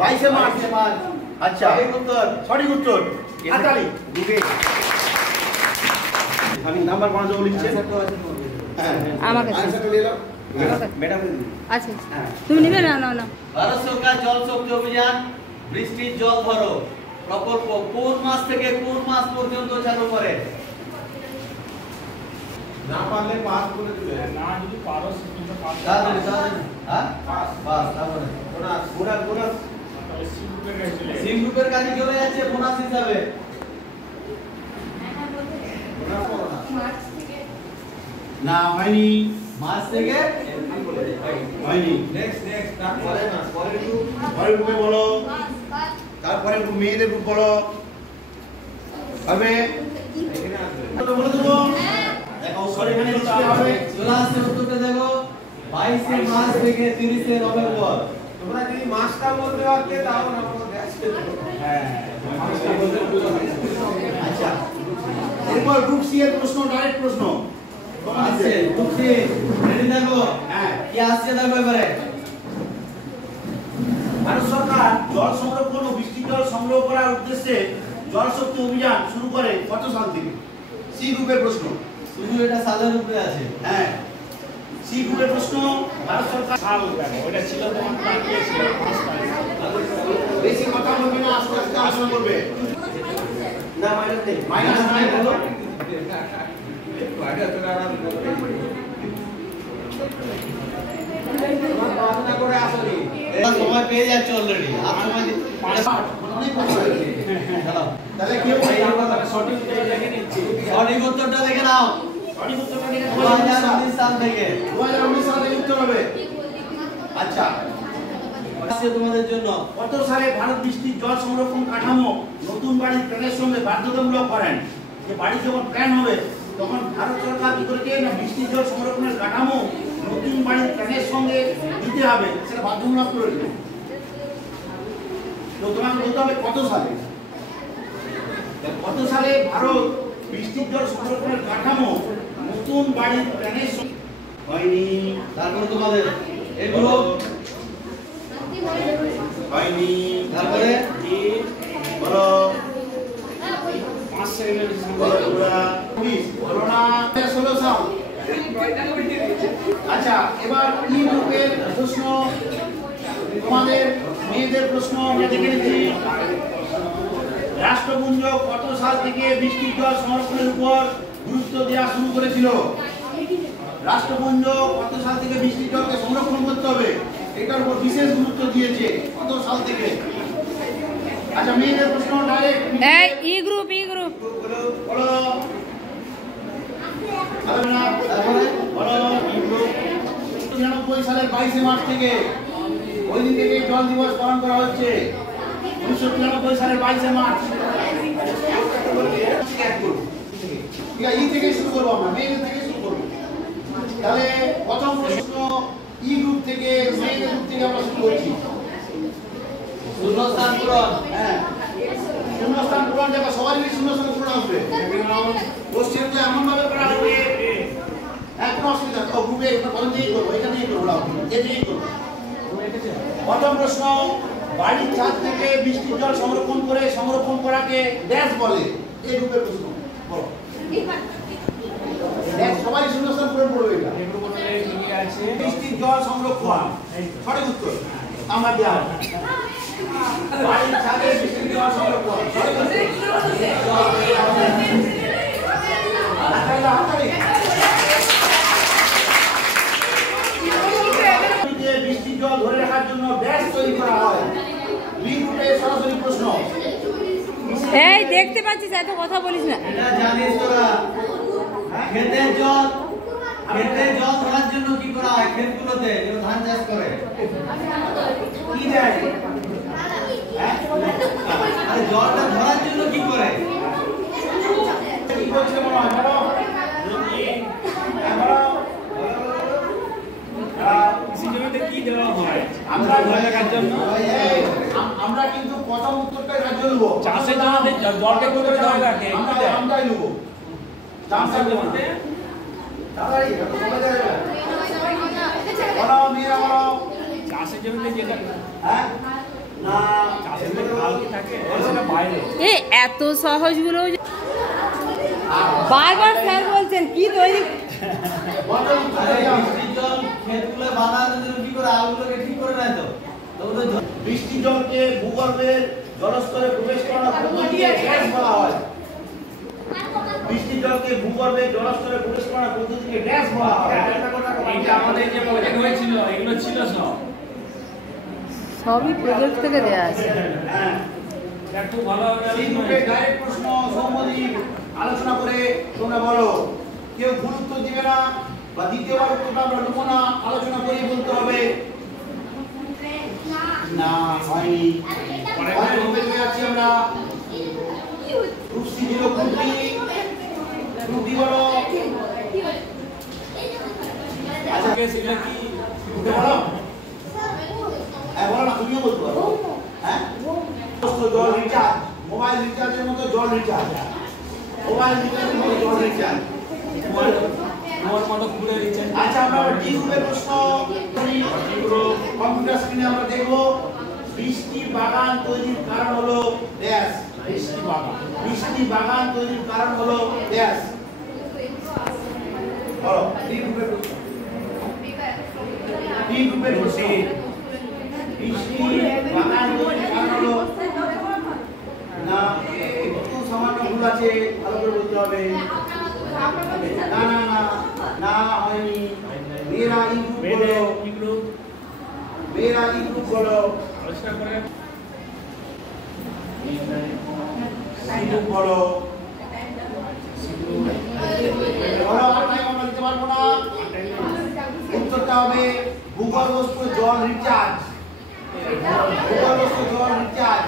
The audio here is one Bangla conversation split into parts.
22 মার্চ। আচ্ছা সঠিক উত্তর হাততালি। আমি নাম্বার 5 লিখছি। আমার কাছে আনসারটা নিয়ে নাও ম্যাডাম। আচ্ছা তুমি নিবে না? না না। ভারত সরকার জল শক্তি অভিযান বৃষ্টির জল ধরো প্রকল্প কোন মাস থেকে কোন মাস পর্যন্ত চালু করে? না পারলে পাস করে দিবে। না যদি পারো সেটা পাস তাহলে হ্যাঁ পাস বাস তারপরে বোনাস তাহলে সি গ্রুপের কাছে চলে সিম গ্রুপের কাছে চলে যাচ্ছে বোনাস হিসাবে। না হয়নি। মাস থেকে হয়নি। নেক্সট তারপরে মাস পরের গ্রুপ পরের গ্রুপে বলো। তারপরে মেয়েদের গ্রুপ বলো। হবে বলে দেবো। দেখো সরি এখানে লিখতে হবে। চলে আসছে উত্তরটা দেখো 22 মার্চ থেকে 30 নভেম্বর। তোমরা যদি মাসটা বলতে পারতে তাও না বলতে আসছে। হ্যাঁ মাসটা বলতে আচ্ছা এরপর গ্রুপ সি এর প্রশ্ন ডাইরেক্ট প্রশ্ন আসছে গ্রুপ সি রেডি থাকো। হ্যাঁ কি আসছে দেখো এবারে। ভারত সরকার জল সংরক্ষণ ও বৃষ্টির জল সংগ্রহ করার উদ্দেশ্যে জল শক্তি অভিযান শুরু করে কত সাল থেকে? সি গ্রুপের প্রশ্ন। শুধু এটা সালের উপরে আছে। হ্যাঁ সি গ্রুপের প্রশ্ন। ভারত সরকার সাল দেখো ওটা ছিল তোমার কাটিয়ে ছিল বেশি কথা বলবে না, আস্তে আস্তে আলোচনা করবে। না মাইনাস নেই। মাইনাস নাই বলো। সময় পেয়ে যাচ্ছে অলরেডি। আর সময় অনেক কথা হয়েছে। তাহলে কি হবে? সঠিক দেখে নিচ্ছি সঠিক উত্তরটা দেখে নাও। সঠিক উত্তরটা দেখে 2019 সাল থেকে 2019 সাল থেকে উত্তর হবে। আচ্ছা আসছে তোমাদের জন্য। কত সালে ভারত বৃষ্টির জল সংরক্ষণ কাঠামো নতুন বাড়ির প্ল্যানের সঙ্গে বাধ্যতামূলক করেন? যে বাড়ি যখন প্ল্যান হবে তখন ভারত সরকার কি করেছে না বৃষ্টির জল সংরক্ষণের কাঠামো নতুন বাড়ির প্ল্যানের সঙ্গে দিতে হবে, সেটা বাধ্যতামূলক করে দিল। তো তোমাকে বলতে হবে কত সালে। কত সালে ভারত বৃষ্টির জল সংরক্ষণের কাঠামো নতুন বাড়ির প্ল্যানের সঙ্গে হয়নি। তারপরে তোমাদের এগুলো হয়নি। তারপরে বলো 5 সেকেন্ডের বলো তোমরা 20 বলো না 16 সাল। আচ্ছা এবার ই গ্রুপের প্রশ্ন, তোমাদের মেয়েদের প্রশ্ন আমরা দেখে নিচ্ছি। রাষ্ট্রপুঞ্জ কত সাল থেকে বৃষ্টির জল সংরক্ষণের উপর গুরুত্ব দেওয়া শুরু করেছিল? রাষ্ট্রপুঞ্জ কত সাল থেকে বৃষ্টির জলকে সংরক্ষণ করতে হবে এটার উপর বিশেষ গুরুত্ব দিয়েছে? কত সাল থেকে? আচ্ছা মেয়েদের প্রশ্ন ডাইরেক্ট। এই ই গ্রুপ বলো তারপরে বলো ই গ্রুপ। 1999 সালের 22 মার্চ থেকে ওই দিন থেকে জল দিবস পালন করা হচ্ছে। 1999 সালের 22 মার্চ। ঠিক আছে ই থেকে শুরু করবো, আমরা মেয়েদের থেকে শুরু করবো। তাহলে প্রথম প্রশ্ন ই গ্রুপ থেকে মেয়েদের গ্রুপ থেকে আমরা শুরু করছি। শূন্যস্থান পূরণ। হ্যাঁ শূন্যস্থান পূরণ যাবে, সবারই শূন্যস্থান পূরণ আসবে। কোশ্চেন তো এমন ভাবে করা হবে কোনো অসুবিধা নেই। গ্রুপে প্রথম দিকেই করবো, এটা নিয়ে করবো না, এটাই করবো। প্রথম প্রশ্ন বাড়ির ছাদ থেকে বৃষ্টির জল সংরক্ষণ করাকে ড্যাশ বলে? এই গ্রুপের প্রশ্ন বলো। ড্যাশ সবারই শূন্যস্থান পূরণ করবে। এটা এগুলো বলতে কি আছে বৃষ্টির জল সংরক্ষণ সঠিক উত্তর আমার দেওয়া। বাড়ির ছাদে বৃষ্টির জল সংরক্ষণ সঠিক উত্তর। বৃষ্টির জল ধরে রাখার জন্য ব্যাস তৈরি করা হয়। বি গ্রুপে সরাসরি প্রশ্ন। এই দেখতে পাচ্ছিস এত কথা বলিস না। এটা জানিস তোরা ক্ষেতের জল ধরার জন্য কি করা হয়? ক্ষেতগুলোতে যেন ধান চাষ করে কি দেয়? আরে জলটা ধরার জন্য কি করে? কি বলছে বলো বলো। কৃষি জমিতে কি দেওয়া হয় আমরা ধরে রাখার জন্য? আমরা কিন্তু প্রথম উত্তরটাই রাজ্য নেব। চাষের জমিতে জলকে কি করে ধরে রাখে? আমরাই নেব। চাষের জমিতে তাড়াতাড়ি সময় দেবে। বলো মেয়েরা বলো। চাষের জমিতে যেটা হ্যাঁ না চাষের যে খাল কি থাকে সেটা বাইরে। এ এত সহজগুলো বারবার স্যার বলছেন কি তৈরি বন্টন উত্তর আরে দেওয়া হবে। বৃষ্টির জল ক্ষেতগুলো বানানোর জন্য কি করে আলুগুলোকে ঠিক করে নেয় তো ওগুলো বৃষ্টির জলকে ভূগর্ভের জলস্তরে প্রবেশ করার পদ্ধতিকে ড্যাশ বলা হয়। বৃষ্টির জলকে ভূগর্ভের জলস্তরে প্রবেশ করার পদ্ধতিকে ড্যাশ বলা হয়। এইটা আমাদের যে প্রজেক্ট হয়েছিল এগুলো ছিল সব। সবই প্রজেক্ট থেকে দেওয়া আছে। হ্যাঁ, এটা খুব ভালোভাবে সেই আলোচনা গ্রুপে হয়েছে। ডাইরেক্ট প্রশ্ন সৌম্যদীপ আলোচনা করে তোমরা বলো। কেউ ভুল উত্তর দিবে না বা দ্বিতীয়বার উত্তরটা আমরা নেবো না, আলোচনা করে বলতে হবে। না হয়নি। পরের গ্রুপে চলে যাচ্ছি আমরা। গ্রুপ সি ছিল গ্রুপ ডি বলো। আচ্ছা আজকে সেটা কি গ্রুপে বলো। হ্যাঁ বলো না, তুমিও বলতে পারো। হ্যাঁ জল রিচার্জ, মোবাইল রিচার্জের মতো জল রিচার্জ, মোবাইল রিচার্জের মতো জল রিচার্জ। তোমার মতো পুরো রিচার্জ। আচ্ছা আমরা ডি গ্রুপের প্রশ্ন করি। কম্পিউটার স্ক্রিনে আমরা দেখব বৃষ্টি বাগান তৈরির কারণ হলো ড্যাশ। বৃষ্টি বাগান তৈরির কারণ হলো ড্যাশ। বলো ডি গ্রুপের প্রশ্ন। ডি গ্রুপের প্রশ্ন। বৃষ্টি বাগান তৈরির কারণ হলো না, একটু সামান্য ভুল আছে, ভালো করে বলতে হবে। না না না না হয়নি। মেরা ই গ্রুপ মেয়েদের বলো। কি গ্রুপ মেরা ই গ্রুপ বলো। আলোচনা করে সি গ্রুপ বলো। বলো আর টাইম আমরা দিতে পারবো না। উত্তরটা হবে ভূগর্ভস্থ জল রিচার্জ। ভূগর্ভস্থ জল রিচার্জ।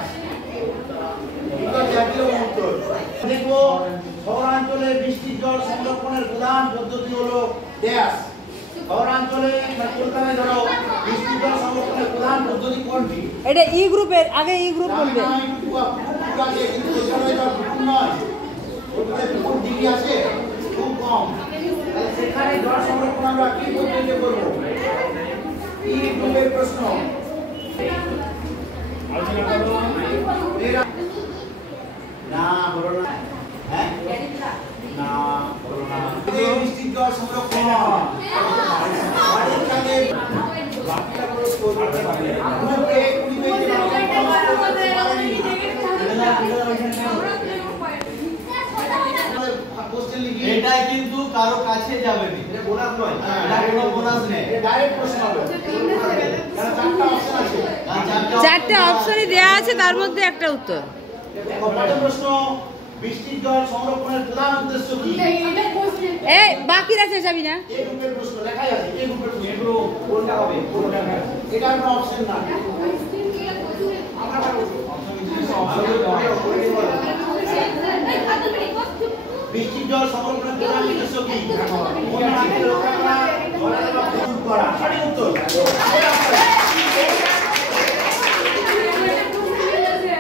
উত্তর জাতীয় উত্তর। দেখবো শহরাঞ্চলে বৃষ্টির জল সংরক্ষণের প্রধান পদ্ধতি হলো ড্যাশ। শহরাঞ্চলে কলকাতায় ধরো বৃষ্টির জল সংরক্ষণের প্রধান পদ্ধতি কোনটি? এটা ই গ্রুপের আগে ই গ্রুপ বলবে। পুকুর আছে কিন্তু কলকাতায় তো পুকুর নয়। কলকাতায় পুকুর ডিগ্রি আছে খুব কম। তাহলে সেখানে জল সংরক্ষণ আমরা কি পদ্ধতিতে করবো? ই গ্রুপের প্রশ্ন। আলোচনা করো। মেয়েরা- না হলো না। হ্যাঁ না হলো না। এই বৃষ্টির জল সংরক্ষণ বাড়ির কাজে বাকিটা করে করতে পারে। গ্রুপে 20 পেজে কোশ্চেন লিখি। এটা কিন্তু কারো কাছে যাবে না এটা বোনাস নয়। এটা কোনো বোনাস নেই এটা ডাইরেক্ট প্রশ্ন হবে। কারণ চারটা অপশন আছে। চারটে অপশনই দেওয়া আছে, তার মধ্যে একটা উত্তর। প্রথম প্রশ্ন, বৃষ্টির জল সংরক্ষণের প্রধান উদ্দেশ্য কি? এই বাকিরা চেঁচাবি না। এই গ্রুপের প্রশ্ন লেখাই আছে। এই গ্রুপের প্রশ্ন। এই গ্রুপ কোনটা হবে? কোনটা হবে? এটা কোনো অপশন না। বৃষ্টির জল সংরক্ষণের প্রধান উদ্দেশ্য কি? বন্যাকে রক্ষা করা, জলের অভাব দূর করা। সঠিক উত্তর।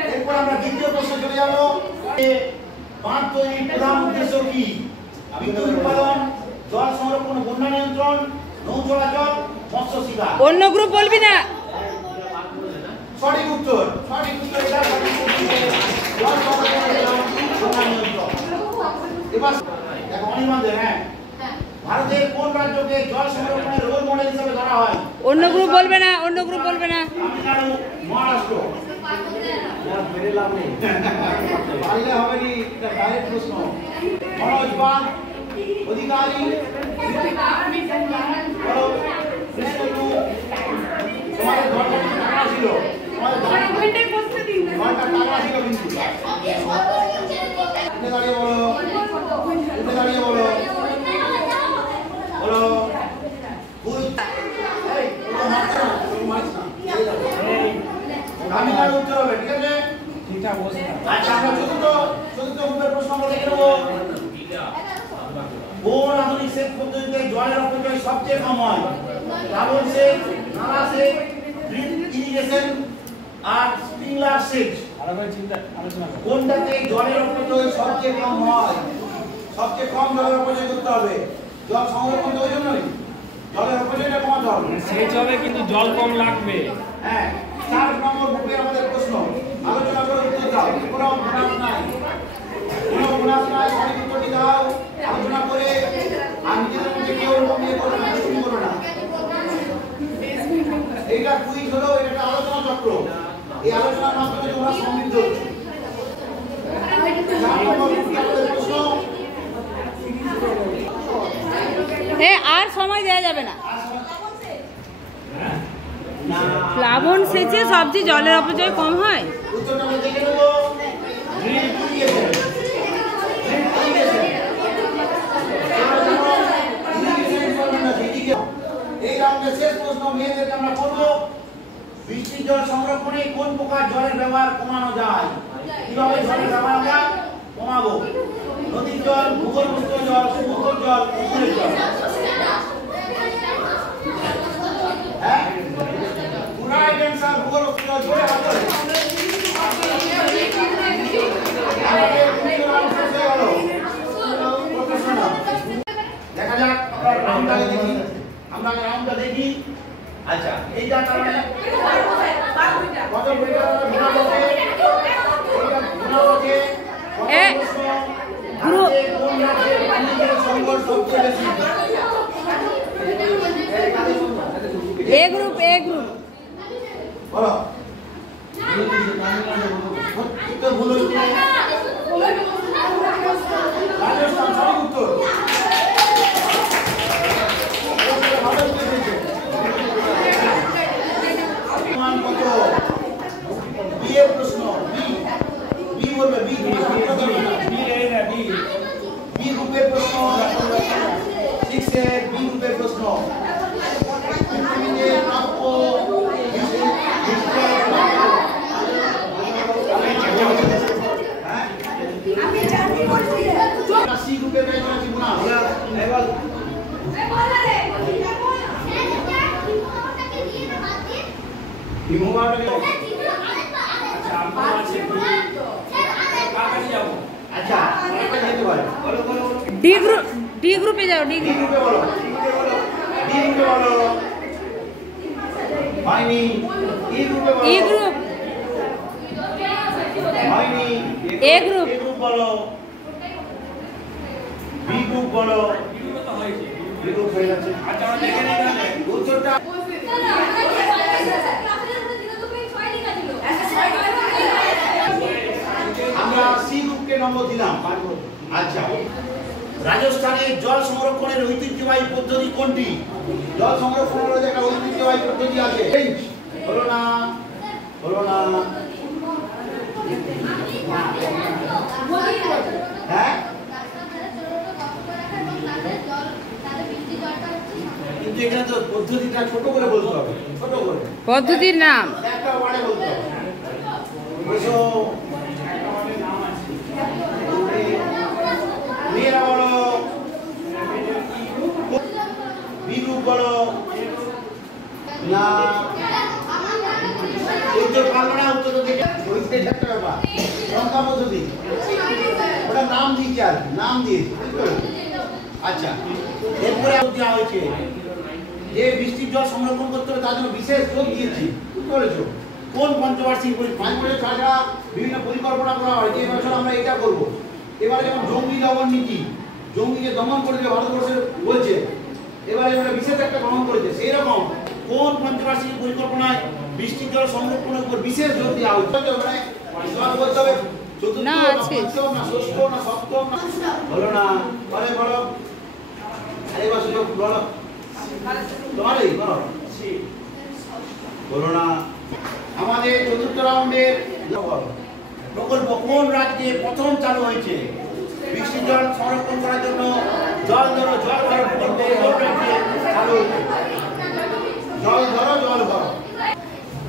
এরপর আমরা দ্বিতীয় প্রশ্নে চলে যাব। বাঁধ তৈরির প্রধান উদ্দেশ্য কি? বিদ্যুৎ উৎপাদন, জল সংরক্ষণ, বন্যা নিয়ন্ত্রণ, নৌ চলাচল, মৎস্য শিকার। অন্য গ্রুপ বলবি না। সঠিক উত্তর। সঠিক উত্তর এটা সঠিক উত্তর। জল সংরক্ষণ এবং বন্যা নিয়ন্ত্রণ। এবার দেখো অনির্বাণদের, হ্যাঁ, ভারতের কোন রাজ্যকে জল সংরক্ষণের রোল মডেল হিসেবে ধরা হয়? অন্য গ্রুপ বলবে না। অন্য গ্রুপ বলবে না। তামিলনাড়ু, মহারাষ্ট্র। পারলে হবে নি, এটা ডাইরেক্ট প্রশ্ন। মনোজ পাল, অধিকারী, বলো, বিষ্ণু, তোমাদের ঘরটা কিন্তু টাকা ছিল। তোমাদের ঘরটা টাকা ছিল কিন্তু। উঠে দাঁড়িয়ে বলো। উঠে দাঁড়িয়ে বলো। বলো। ভুল। এই, ওটা মারছে না, ওটা মারছে না। এই তামিলনাড়ু উত্তর হবে, ঠিক আছে? ঠিকঠাক বলছি না। আচ্ছা আমরা চতুর্থ গ্রুপের প্রশ্ন আমরা দেখে নেবো। কোন আধুনিক সেচ পদ্ধতিতে জলের অপচয় সবচেয়ে কম হয়? প্লাবন সেচ, নালা সেচ, ড্রিপ ইরিগেশন আর স্প্রিংলার সেচ। আলাদা চিন্তা আলোচনা করো। কোনটাতে জলের অপচয় সবচেয়ে কম হয়? সবচেয়ে কম জলের অপচয় করতে হবে। জল সংরক্ষণ তো ওই জন্যই, জলের অপচয়টা কমাতে হবে। সেচ হবে কিন্তু জল কম লাগবে। হ্যাঁ, 4 নম্বর গ্রুপে আমাদের প্রশ্ন আলোচনা করে উত্তর দাও। কোনো বোনাস নাই, কোনো বোনাস নাই, সঠিক উত্তরটি দাও আলোচনা করে। আর নিজেদের মধ্যে কেউ নিয়ে করো না, শুরু করো না। এইটা কুইজ হলো, এটা একটা আলোচনা চক্র। এই আলোচনার মাধ্যমে তোমরা সমৃদ্ধ হচ্ছ। 4 নম্বর গ্রুপে আমাদের প্রশ্ন। আর সময় দেওয়া যাবে না। প্লাবন সেচে সবচেয়ে জলের অপচয় কম হয়। উত্তরটা আমরা দেখে নেব। এই রাউন্ডের শেষ প্রশ্ন মেয়েদেরকে আমরা করব। বৃষ্টির জল সংরক্ষণে কোন প্রকার জলের ব্যবহার কমানো যায়? কিভাবে জলের ব্যবহার আমরা কমাবো? নদীর জল, ভূগর্ভস্থ জল, সমুদ্র জল, পুকুরের জল। হ্যাঁ, রাইট অ্যানসার ভূগর্ভস্থ জল। জোরে হাত ধরে। দেখা যাক আমরা দেখি, আমরা রাউন্ডটা দেখি। আচ্ছা, এইটা তার মানে কত বইটা ভিন্ন হবে? এইটা ভিন্ন হবে। গ্রুপ কোন রাজ্যে পানির সংকট সবচেয়ে বেশি? এ গ্রুপ বলো। উত্তর ভুল হচ্ছে রাজস্থান। সঠিক উত্তর। কত বিয়ের প্রশ্ন? বি বলবে। বি গ্রুপের প্রশ্ন। 6 এর বি গ্রুপের প্রশ্ন। পৃথিবীতে প্রাপ্য সি গ্রুপের বেতন আছে গুণা। এবার আচ্ছা, একটা যেতে পারে। বলো বলো। ডি গ্রুপে যাও। ডি ডি গ্রুপে বলো। ডি গ্রুপে বলো। হয়নি। ই গ্রুপে বলো। ই গ্রুপ। হয়নি। এ গ্রুপ। এ গ্রুপ বলো। বি গ্রুপ বলো। বি গ্রুপ হয়ে যাচ্ছে। আচ্ছা, আমরা দেখে নিই তাহলে উত্তরটা। আমরা সি গ্রুপকে নম্বর দিলাম। আচ্ছা, রাজস্থানের জল সংরক্ষণের ঐতিহ্যবাহী পদ্ধতি কোনটি? জল সংরক্ষণের যে একটা ঐতিহ্যবাহী পদ্ধতি আছে। হলো না, হলো না। হ্যাঁ, কিন্তু এখানে তো পদ্ধতিটা ছোট করে বলতে হবে। ছোট করে পদ্ধতির নাম একটা ওয়ার্ডে বলতে হবে। মেয়েরা বলো। বি গ্রুপ বলো না। উত্তর পারলো না। উত্তর তো দেখে ওইটাই একটা ব্যাপার। সংখ্যা পদ্ধতি ওটা নাম দিয়েছে, আর নাম দিয়েছে। আচ্ছা, এরপরে দেওয়া হয়েছে যে বৃষ্টির জল সংরক্ষণ করতে হবে, তার জন্য বিশেষ জোর দিয়েছি। কি করেছো? কোন পঞ্চবার্ষিক 5 বছর ছাড়া বিভিন্ন পরিকল্পনা করা হয় যে এবছর আমরা এটা করব। এবারে যেমন জঙ্গি দমন নীতি, জঙ্গিকে দমন করে দিয়ে ভারতবর্ষের বলছে, এবারে আমরা বিশেষ একটা গ্রহণ করেছে। সেই রকম কোন পঞ্চবার্ষিক পরিকল্পনায় বৃষ্টির জল সংরক্ষণের উপর বিশেষ জোর দেওয়া হচ্ছে? বলতে হবে চতুর্থ না পঞ্চম না ষষ্ঠ না সপ্তম না। বলো না। বলে বলো। আরে বাস বলো। তোমারই বলো। বলো না। আমাদের চতুর্থ রাউন্ডের প্রকল্প কোন রাজ্যে প্রথম চালু হয়েছে? বৃষ্টির জল সংরক্ষণ করার জন্য জল ধরো জল ভরো প্রকল্প কোন রাজ্যে চালু হয়েছে? জল ধরো জল ভরো।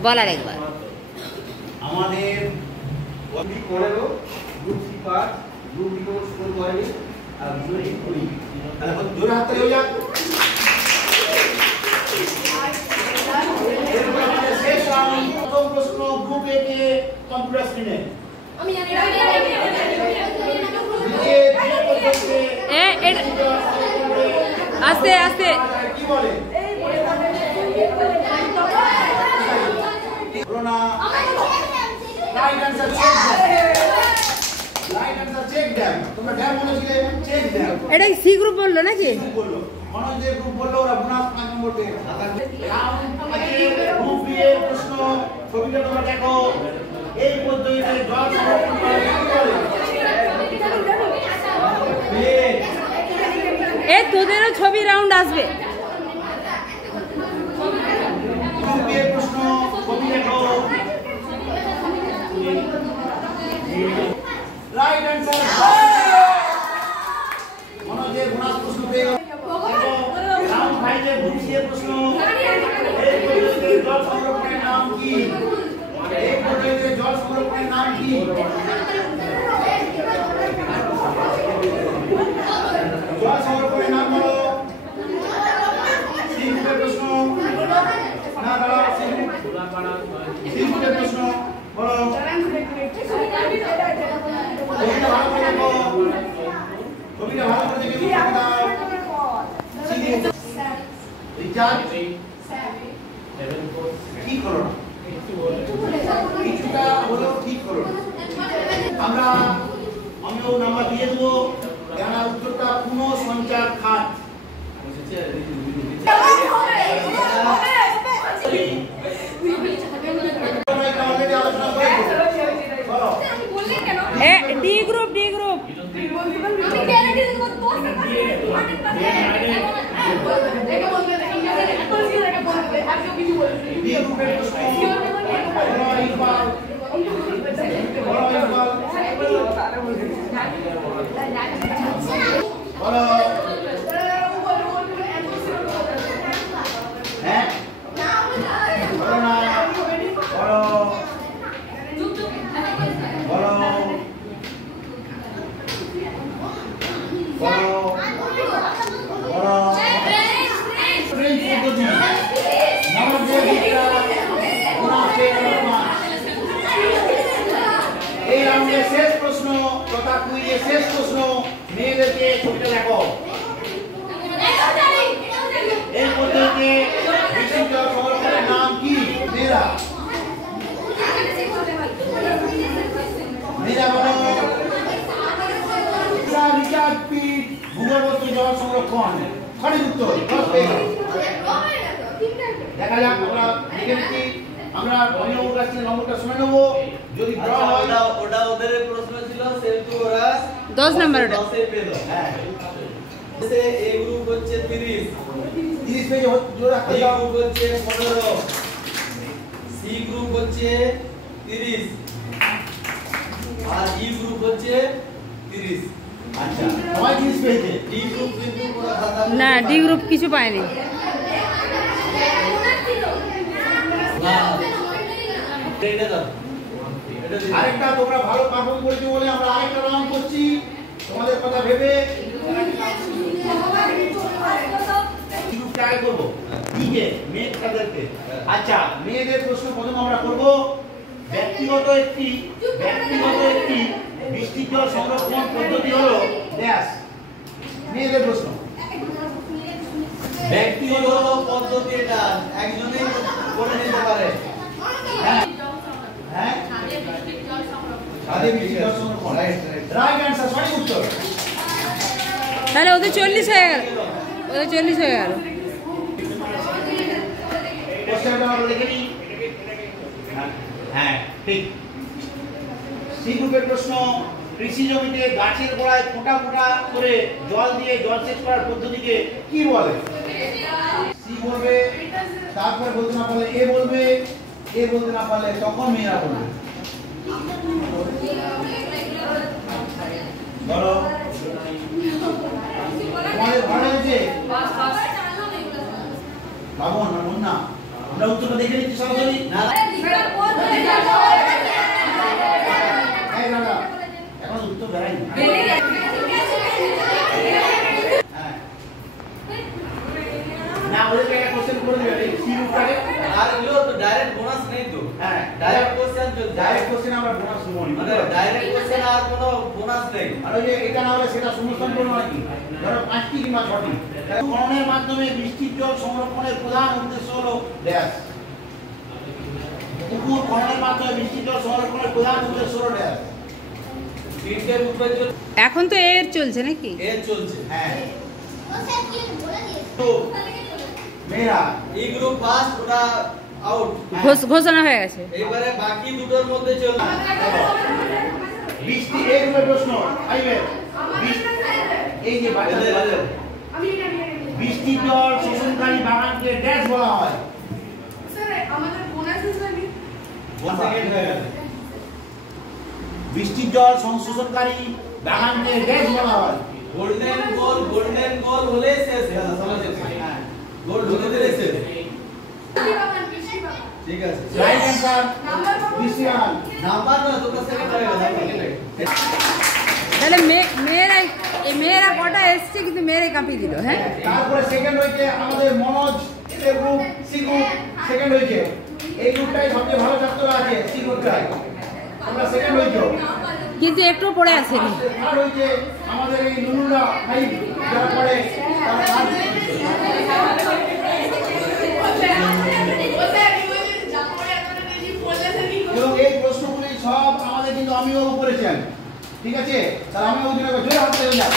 বলার একবার। আমাদের গ্রুপ 15, গ্রুপ 5, গ্রুপ স্কোর করেনি আর গ্রুপ 20। তাহলে জোরে হাত তালি হয়ে যাক। এরপর আমাদের শেষ রাউন্ড। প্রথম প্রশ্ন গ্রুপ এ কে কম্পিউটার স্ক্রিনে। আমি জানি। আস্তে আস্তে কি বলে? বলো না right answer check right answer check dam তোমরা ড্যাম বলেছিলে চেক ড্যাম এটা সি গ্রুপ বললো নাকি বললো মনোজের গ্রুপ বললো ওরা বোনাস 5 নম্বর পেয়ে গ্রুপ বি এর প্রশ্ন ছবিটা তোমরা দেখো এই পদ্ধতিতে জল সংরক্ষণ করা কি বলে এ তোদেরও ছবি রাউন্ড আসবে গ্রুপ বি এর প্রশ্ন ছবি দেখো রাইট অ্যানসার মনোজের বোনাস প্রশ্ন পেয়ে গেল রাউন্ড 5 এর গ্রুপ সি এর প্রশ্ন এই পদ্ধতিতে জল সংরক্ষণের নাম কি এই পদ্ধতিতে জল সংরক্ষণের নাম কি জল সংরক্ষণের নাম বলো সি গ্রুপের প্রশ্ন না দাঁড়াও সি গ্রুপের প্রশ্ন বলো ছবিটা ভালো করে দেখো ছবিটা ভালো করে দেখে দাও সি গ্রুপ রিচার্জ ঠিক করো না কিছুটা হলেও ঠিক করো আমিও নাম্বার দিয়ে দেবো কেন উত্তরটা পুনঃসঞ্চার খাত এ ডি গ্রুপ এই রাউন্ডের শেষ প্রশ্ন তথা কুইজের শেষ প্রশ্ন মেয়েদেরকে ছবিটা দেখো এই পদ্ধতিতে বিশুদ্ধ সংরক্ষণের নাম কি মেয়েরা বলো রিচার্জ পিট ভূগর্ভস্থ জল সংরক্ষণ সঠিক উত্তর দেখা যাক আমরা দেখে নিচ্ছি আমরা অন্যর কাছ থেকে নম্বরটা শুনে নেব যদি ড্র হয় ওটা ওদের প্রশ্ন ছিল সেহেতু ওরা 10 নাম্বার ওটা 10 এ পেল হ্যাঁ এসে এ গ্রুপ হচ্ছে 30 পেজে জোর রাখতে বি যাও গ্রুপ হচ্ছে 15 সি গ্রুপ হচ্ছে 30 আর ই গ্রুপ হচ্ছে 30 আচ্ছা সবাই 30 পেজে ডি গ্রুপ কিন্তু পুরো খাতা না ডি গ্রুপ কিছু পায়নি না এটা দাও আরেকটা তোমরা ভালো পারফর্ম করেছো বলে আমরা আরেকটা রাউন্ড করছি তোমাদের কথা ভেবে গ্রুপ ট্রাই করব ঠিক আছে মেয়েদেরকে আচ্ছা মেয়েদের প্রশ্ন প্রথম আমরা করব ব্যক্তিগত একটি বৃষ্টির জল সংরক্ষণ পদ্ধতি হলো ড্যাশ মেয়েদের প্রশ্ন ব্যক্তিগত পদ্ধতি এটা একজনেই করে নিতে পারে হ্যাঁ হ্যাঁ সাদে বৃষ্টির জল সংরক্ষণ রাইট অ্যানসার সঠিক উত্তর তাহলে ওদের 40 হয়ে গেল কোশ্চেনটা আমরা লিখে নিই হ্যাঁ ঠিক সি গ্রুপের প্রশ্ন কৃষি জমিতে গাছের গোড়ায় ফোঁটা ফোঁটা করে জল দিয়ে জলসেচ করার পদ্ধতিকে কি বলে সি বলবে তারপরে বলতে না পারলে এ বলবে এ বলতে না পারলে তখন মেয়েরা বলবে বলো তোমাদের ভালো হয়েছে বাবন না মুন্না আমরা উত্তরটা দেখে নিচ্ছি সরাসরি না এই দাদা এখন উত্তর বেরায়নি না ওদেরকে একটা কোশ্চেন করে দিবে এই সি গ্রুপটাকে আর এগুলো তো ডাইরেক্ট বোনাস নেই তো হ্যাঁ ডাইরেক্ট কোশ্চেন তো ডাইরেক্ট কোশ্চেন আমরা বোনাস নেব না মানে ডাইরেক্ট কোশ্চেন আর কোনো বোনাস নেই আর ওই যে এটা না হলে সেটা শূন্যস্থান করবো নাকি ধরো 5টি কিংবা 6টি খননের মাধ্যমে বৃষ্টির জল সংরক্ষণের প্রধান উদ্দেশ্য হলো ড্যাশ পুকুর খননের মাধ্যমে বৃষ্টির জল সংরক্ষণের প্রধান উদ্দেশ্য হলো ড্যাশ। তিনটে গ্রুপের জন্য এখন তো এর চলছে নাকি? এর চলছে। হ্যাঁ তো মেয়েরা এই গ্রুপ ফার্স্ট ওটা আউট। ঘোষণা হয়ে গেছে। এবারে বাকি দুটোর মধ্যে চলবে। বৃষ্টি এই রূপে প্রশ্ন আইবে এই যে বাচ্চাদের বৃষ্টির জল শোষণকারী বাগানকে ড্যাশ বলা হয়। সেকেন্ড হয়ে গেল। বৃষ্টির জল সংশোধনকারী বাগানকে ড্যাশ বলা হয়। গোল্ডেন গোল হলে শেষ খেলা সমাজে। হ্যাঁ গোল ঢুকে দিলে শেষ। ঠিক আছে। Right answer বৃষ্টিবান। নাম্বার না তোমরা সেকেন্ড হয়ে গেল। তাহলে মেয়েরা কটা এসছে কিন্তু মেয়েরাই কাঁপিয়ে দিল। হ্যাঁ তারপরে সেকেন্ড হয়েছে আমাদের মনোজ এর গ্রুপ সি গ্রুপ সেকেন্ড হয়েছে। এই গ্রুপটাই সবচেয়ে ভালো ছাত্ররা আছে সি গ্রুপটাই। আমরা সেকেন্ড হয়েছে। কিন্তু একটু পড়ে আসেনি। থার্ড হয়েছে আমাদের এই নুনুরা ভাই যারা পড়ে তারা থার্ড এবং এই প্রশ্নগুলি সব আমাদের কিন্তু অমিবাবু করেছেন। ঠিক আছে, তাহলে অমিবাবু জোরে হাত তালি দাও।